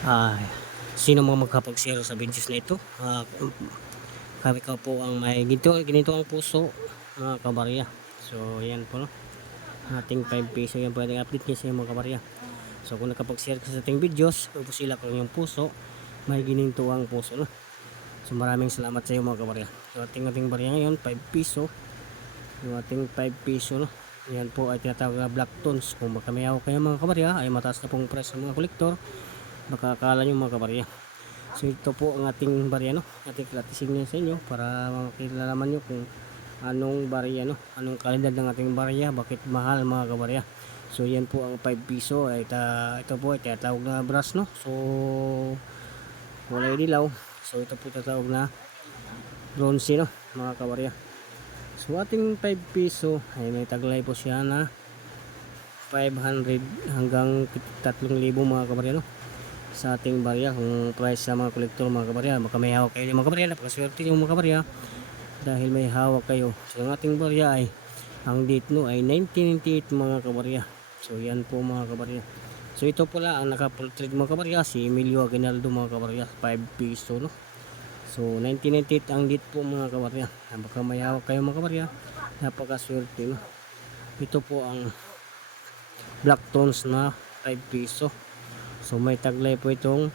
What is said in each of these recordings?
Ah, sino mo makapag-share sa videos na ito? Kami ka po ang may ginito ang puso, mga kabarya. So, yan po, no? Ating 5 peso yan pwedeng update niya sa inyo, mga kabarya. So, kung nakapag-share ka sa ating videos, pupusila ko yung puso, may gininto ang puso, no? So, maraming salamat sa iyo, mga kabarya. So, ating barya ngayon, 5 peso. Yung ating 5 peso, no? Yan po ay tinatawag na black tones. Kung baka may hawak kayo, mga kabarya, ay mataas na pong price ng mga kolektor. Baka akala nyo, mga kabarya. So ito po ang ating barya, no? Ating klatising niya sa inyo para makilalaman nyo kung anong barya, no? Anong kalidad ng ating barya, bakit mahal, mga kabarya. So yan po ang 5 piso ay ito po ay tinatawag na brass, no? So kulay dilaw. So ito po tinatawag na bronze, no, mga kabarya. So ating 5 piso ay may taglay po siya na 500 hanggang 3,000, mga kabarya, no, sa ating barya. Kung price sa mga kolektor, mga kabarya, baka may hawak kayo, mga kabarya, napakaswerte yung mga kabarya dahil may hawak kayo. So ang ating barya ay ang date, no, ay 1998, mga kabarya. So yan po, mga kabarya. So ito pala ang naka-portrait, mga kabarya, si Emilio Aguinaldo, mga kabarya, 5 piso, no. So 1998 ang date po, mga kabarya. Baka may hawak kayo, mga kabarya, napakaswerte, no. Ito po ang black tones na 5 piso. So may taglay po itong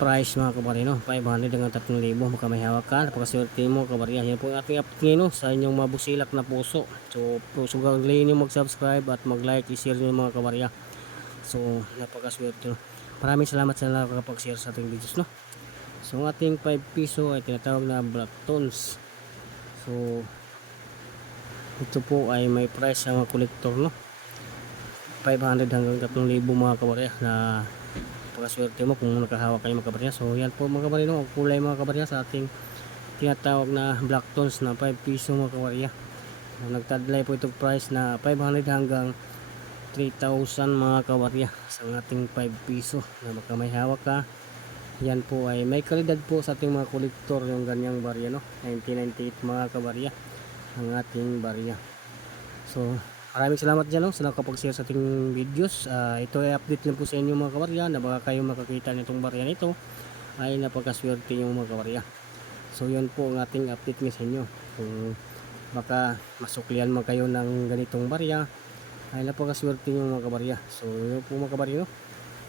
price, mga kabarya, no, 500 hanggang 3,000. Baka may hawak ka, napakaswerte mo, kabarya. Yan po ang ating update, no, sa inyong mabusilak na puso. So puso gagawin nyo mag-subscribe at mag-like, i-share nyo, mga kabarya. So napakaswerte, no. Maraming salamat sa nakakapag-share sa ating videos, no. So ang ating 5 piso ay tinatawag na black tones. So ito po ay may price sa mga kolektor, no, 500 hanggang 3,000, mga kabarya, na pagkaswerte mo kung nakahawak kayo, mga kabarya. So yan po, mga kabarya, no, ang kulay, mga kabarya, sa ating tinatawag na black tones na 5 piso, mga kabarya. Nagtadlay po itong price na 500 hanggang 3,000, mga kabarya, sa ating 5 piso na baka may hawak ka. Yan po ay may kalidad po sa ating mga kolektor, yung ganyang barya, no, 1998, mga kabarya, ang ating barya. So maraming salamat dyan, no, sa nakapag-share sa ating videos. Ito ay update lang po sa inyo, mga kabarya, na baka kayo makakita nitong barya nito ay napakaswerte yung, mga kabarya. So yun po ang ating update nga sa inyo. Kung baka masuklian mo kayo ng ganitong barya ay napakaswerte yung, mga kabarya. So yun po, mga kabarya, no,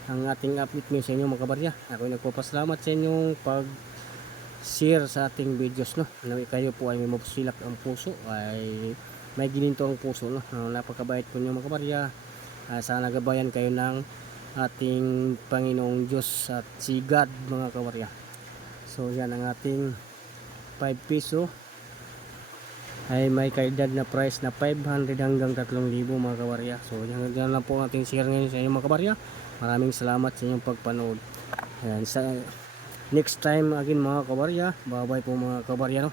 ang ating update nga sa inyo, mga kabarya. Ako nagpapasalamat sa inyong pag-share sa ating videos, no, na kayo po ay may mapusilak ang puso, ay may gininto ang puso, no. Napakabait po niyo, mga kabarya. Sana gabayan kayo ng ating Panginoong Diyos at si God, mga kabarya. So yan ang ating 5 piso ay may kalidad na price na 500 hanggang 3,000, mga kabarya. So yan lang po ang ating share ngayon sa inyo, mga kabarya. Maraming salamat sa inyong pagpanood. Ayan, sa next time again, mga kabarya. Bye bye po, mga kabarya, no.